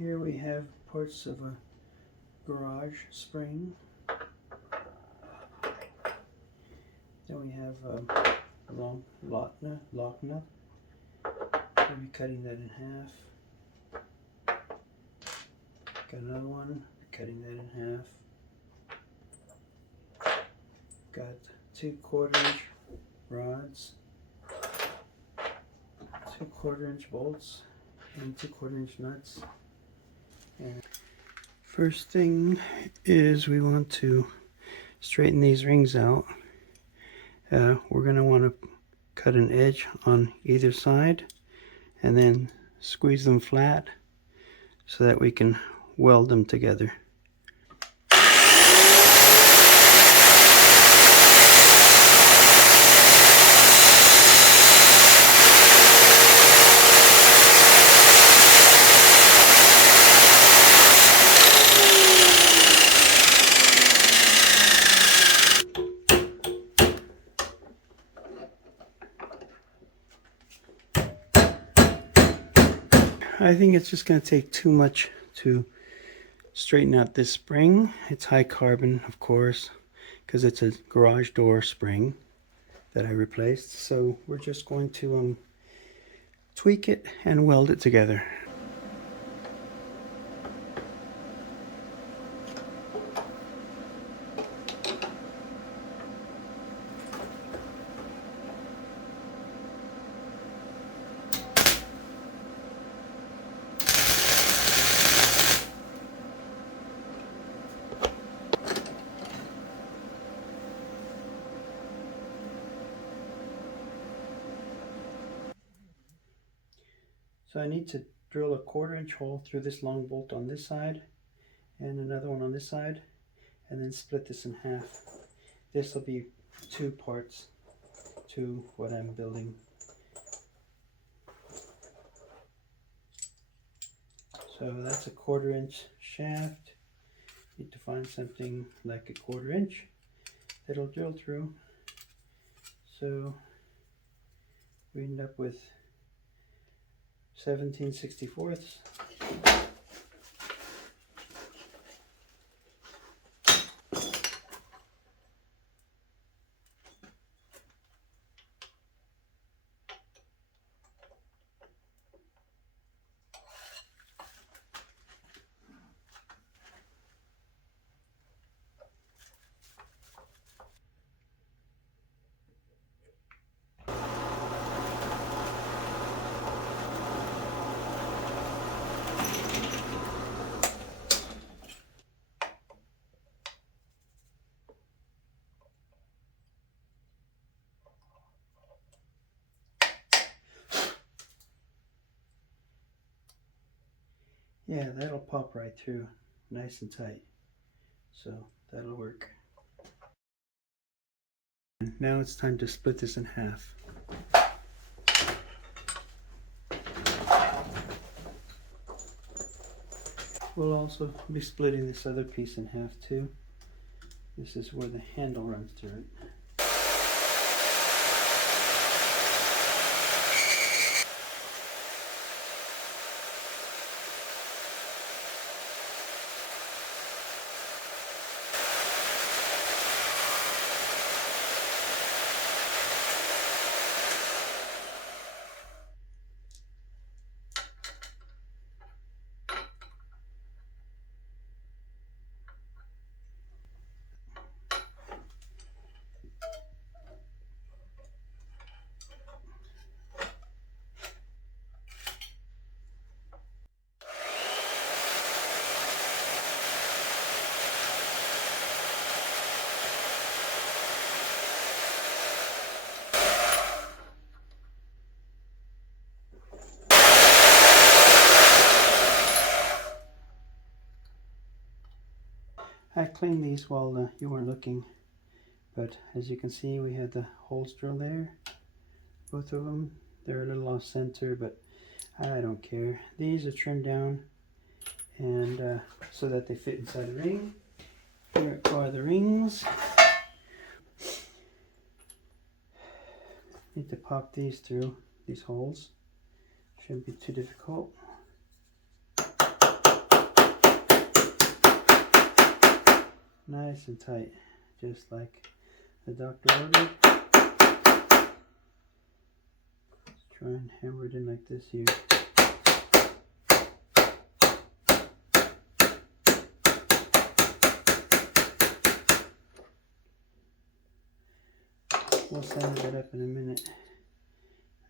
Here we have parts of a garage spring. Then we have a long lock nut. We'll be cutting that in half. Got another one, cutting that in half. Got 2 1/4-inch rods, 2 1/4-inch bolts, and 2 1/4-inch nuts. And first thing is we want to straighten these rings out. We're going to want to cut an edge on either side and then squeeze them flat so that we can weld them together. I think it's just going to take too much to straighten out this spring. It's high carbon, of course, because it's a garage door spring that I replaced. So we're just going to tweak it and weld it together. So I need to drill a 1/4-inch hole through this long bolt on this side and another one on this side, and then split this in half. This will be 2 parts to what I'm building. So that's a 1/4-inch shaft. Need to find something like a 1/4-inch that'll drill through. So we end up with 17/64. Yeah, that'll pop right through, nice and tight. So that'll work. Now it's time to split this in half. We'll also be splitting this other piece in half too. This is where the handle runs through it. I cleaned these while you weren't looking, but as you can see we had the holes drilled there, both of them. They're a little off center, but I don't care. These are trimmed down and so that they fit inside the ring. Here are the rings. Need to pop these through these holes. Shouldn't be too difficult. nice and tight, just like the doctor ordered. Let's try and hammer it in like this here. We'll center that up in a minute.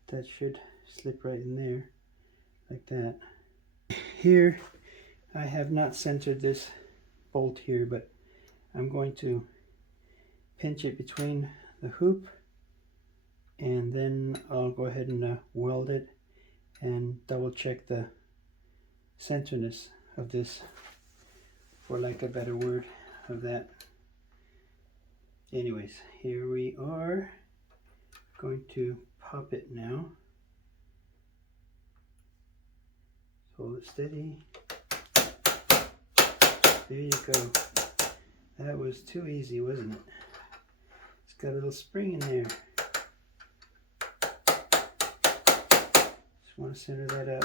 That should slip right in there, like that. Here, I have not centered this bolt here, but I'm going to pinch it between the hoop, and then I'll go ahead and weld it and double check the centerness of this, for lack of a better word of that. Anyways, here we are going to pop it now. Hold it steady. There you go. That was too easy, wasn't it? It's got a little spring in there. Just want to center that up.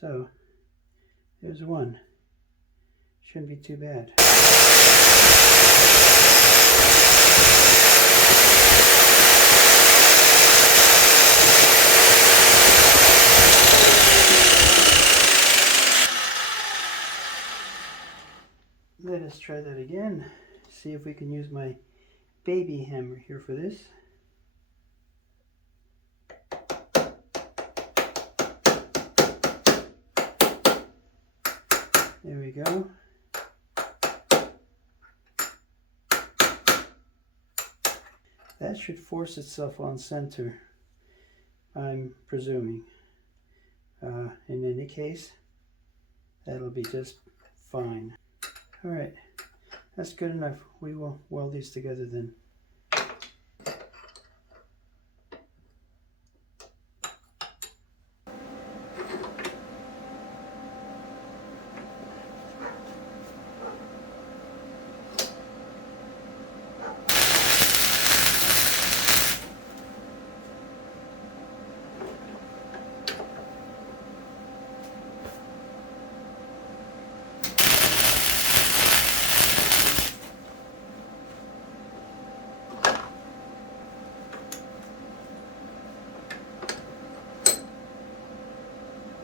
So, there's one. Shouldn't be too bad. Let us try that again. See if we can use my baby hammer here for this. There we go. That should force itself on center, I'm presuming. In any case, that'll be just fine. Alright, that's good enough. We will weld these together then.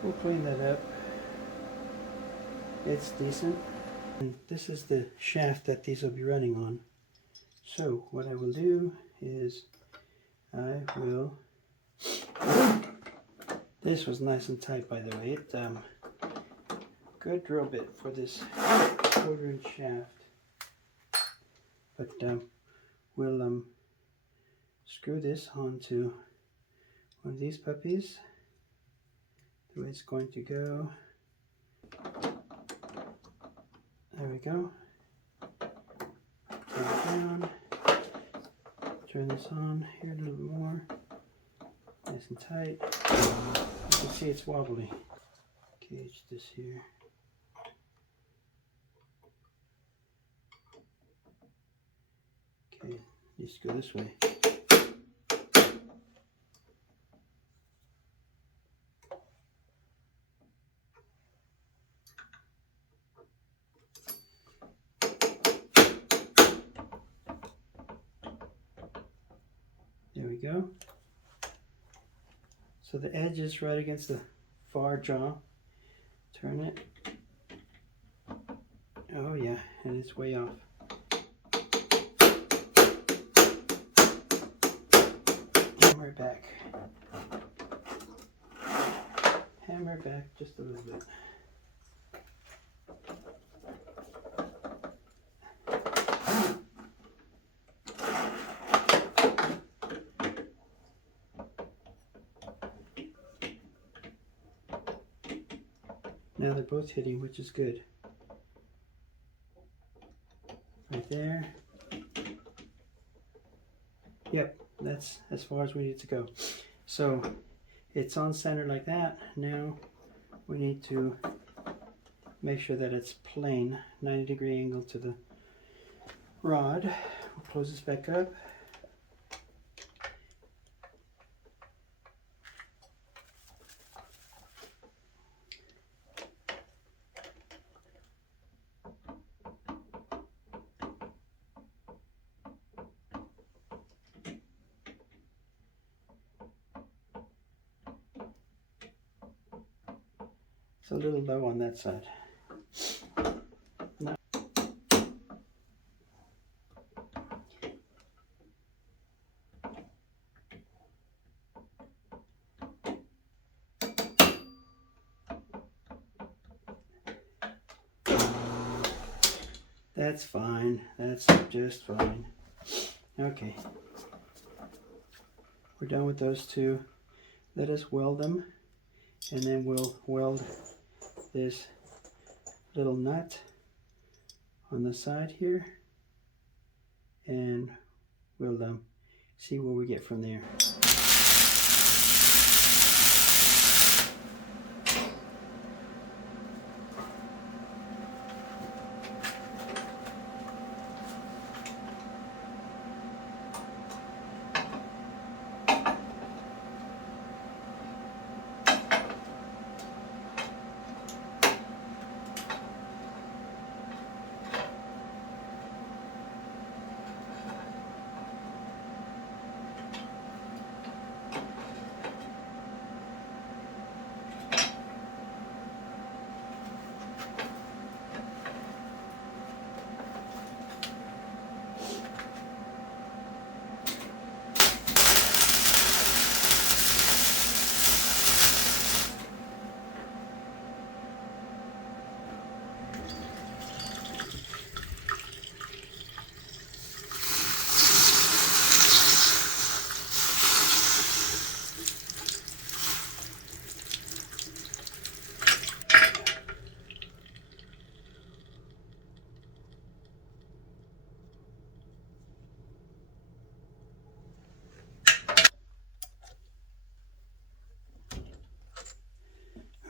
We'll clean that up. It's decent. And this is the shaft that these will be running on. So what I will do is I will... This was nice and tight, by the way. It good drill bit for this 1/4" shaft. But we'll screw this onto one of these puppies. The way it's going to go. There we go. Turn it down. Turn this on here a little bit more. Nice and tight. You can see it's wobbly. Cage this here. Okay, needs to go this way. There we go. So the edge is right against the far jaw. Turn it. Oh yeah, and it's way off. Hammer it back. Hammer it back just a little bit. Now they're both hitting, which is good. Right there. Yep, that's as far as we need to go. So it's on center like that. Now we need to make sure that it's plane, 90-degree angle to the rod. We'll close this back up. It's a little low on that side. Now, that's fine. That's just fine. Okay. We're done with those two. Let us weld them, and then we'll weld this little nut on the side here, and we'll see what we get from there.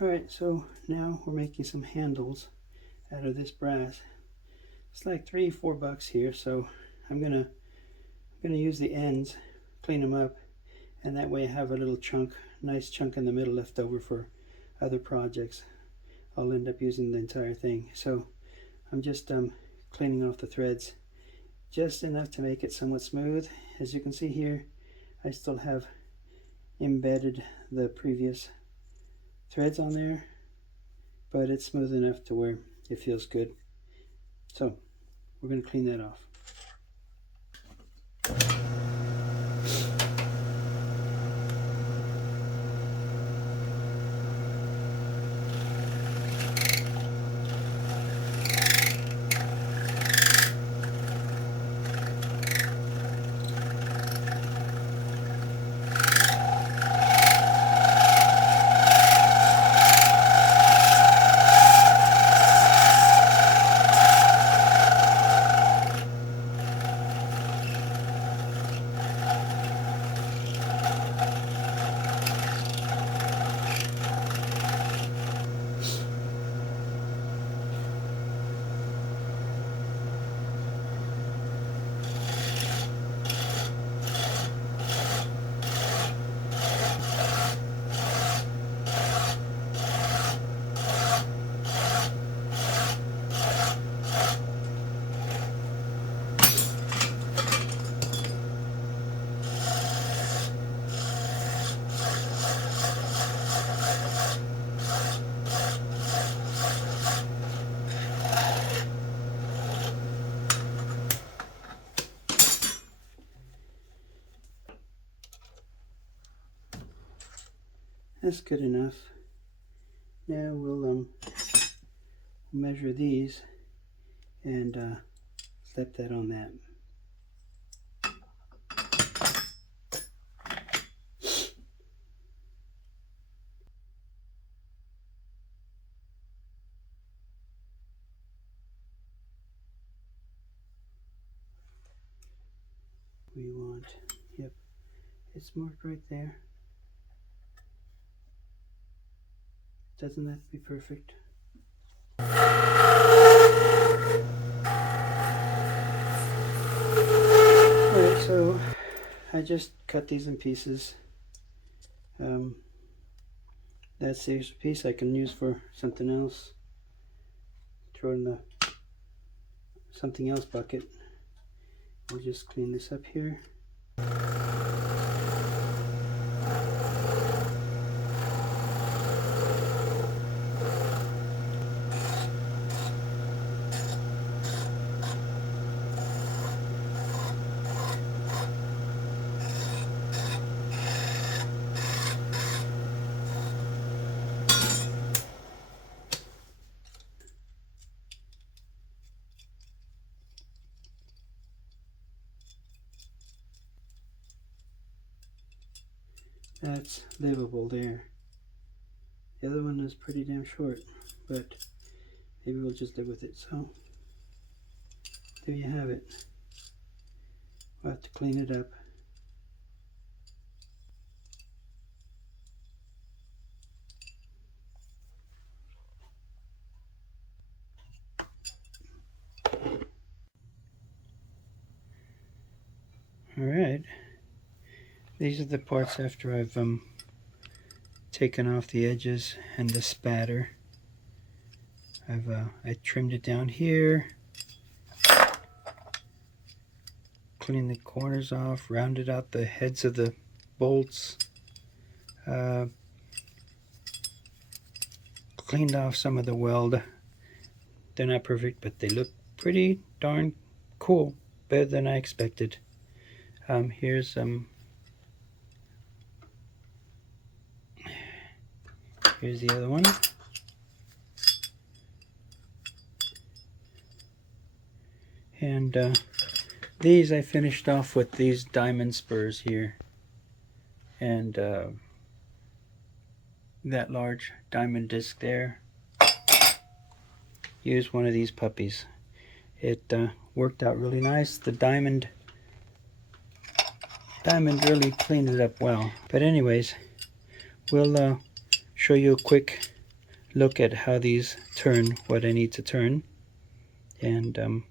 Alright, so now we're making some handles out of this brass. It's like $3-4 here, so I'm gonna use the ends, clean them up, and that way I have a little chunk, nice chunk in the middle left over for other projects. I'll end up using the entire thing. So I'm just cleaning off the threads, just enough to make it somewhat smooth. As you can see here, I still have embedded the previous threads on there, but it's smooth enough to where it feels good. So we're going to clean that off. That's good enough. Now we'll measure these and slap that on that. We want, yep, it's marked right there. Doesn't have to be perfect. Alright, so I just cut these in pieces. That's the extra piece I can use for something else. Throw it in the something else bucket. We'll just clean this up here. That's livable there. The other one is pretty damn short, but maybe we'll just live with it. So there you have it. We'll have to clean it up. Alright, these are the parts after I've taken off the edges and the spatter. I trimmed it down here, cleaned the corners off, rounded out the heads of the bolts, cleaned off some of the weld. They're not perfect, but they look pretty darn cool, better than I expected. Here's the other one. And these I finished off with these diamond spurs here, and that large diamond disc there. Use one of these puppies. It worked out really nice. The diamond really cleaned it up well. But anyways, we'll show you a quick look at how these turn what I need to turn, and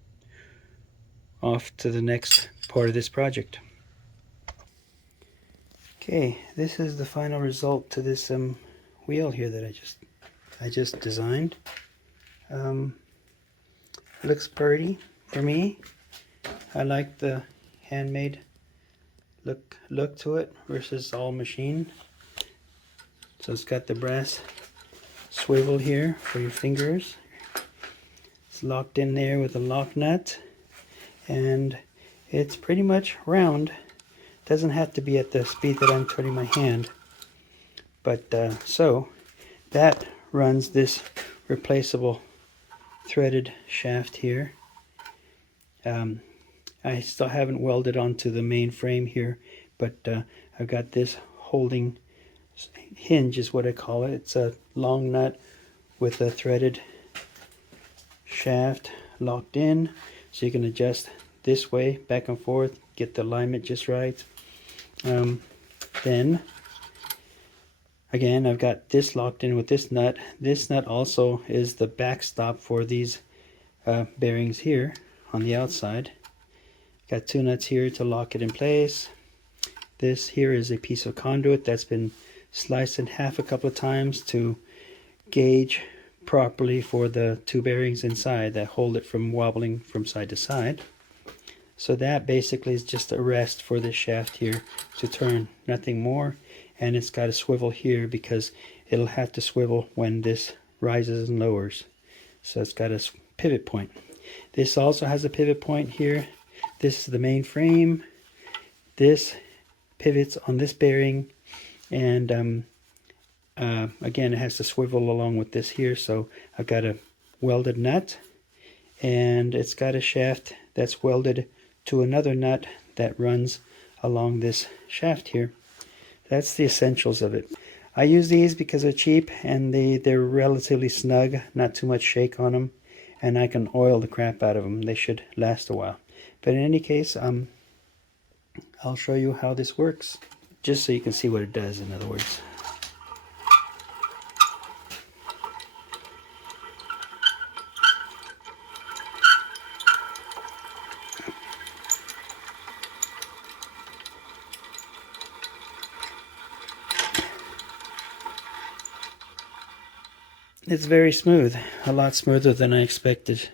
off to the next part of this project. Okay, this is the final result to this wheel here that I just designed. Looks pretty for me. I like the handmade look to it versus all machine. So it's got the brass swivel here for your fingers. It's locked in there with a lock nut, and it's pretty much round. Doesn't have to be at the speed that I'm turning my hand, but so that runs this replaceable threaded shaft here. I still haven't welded onto the main frame here, but I've got this holding hinge is what I call it. It's a long nut with a threaded shaft locked in, so you can adjust this way back and forth, get the alignment just right. Then again, I've got this locked in with this nut. This nut also is the backstop for these bearings here on the outside. Got two nuts here to lock it in place. This here is a piece of conduit that's been sliced in half a couple of times to gauge properly for the two bearings inside that hold it from wobbling from side to side. So that basically is just a rest for this shaft here to turn, nothing more. And it's got a swivel here because it'll have to swivel when this rises and lowers. So it's got a pivot point. This also has a pivot point here. This is the main frame. This pivots on this bearing, and again, it has to swivel along with this here. So I've got a welded nut, and it's got a shaft that's welded to another nut that runs along this shaft here. That's the essentials of it. I use these because they're cheap and they're relatively snug, not too much shake on them, and I can oil the crap out of them. They should last a while. But in any case, I'll show you how this works, just so you can see what it does, in other words. It's very smooth, a lot smoother than I expected.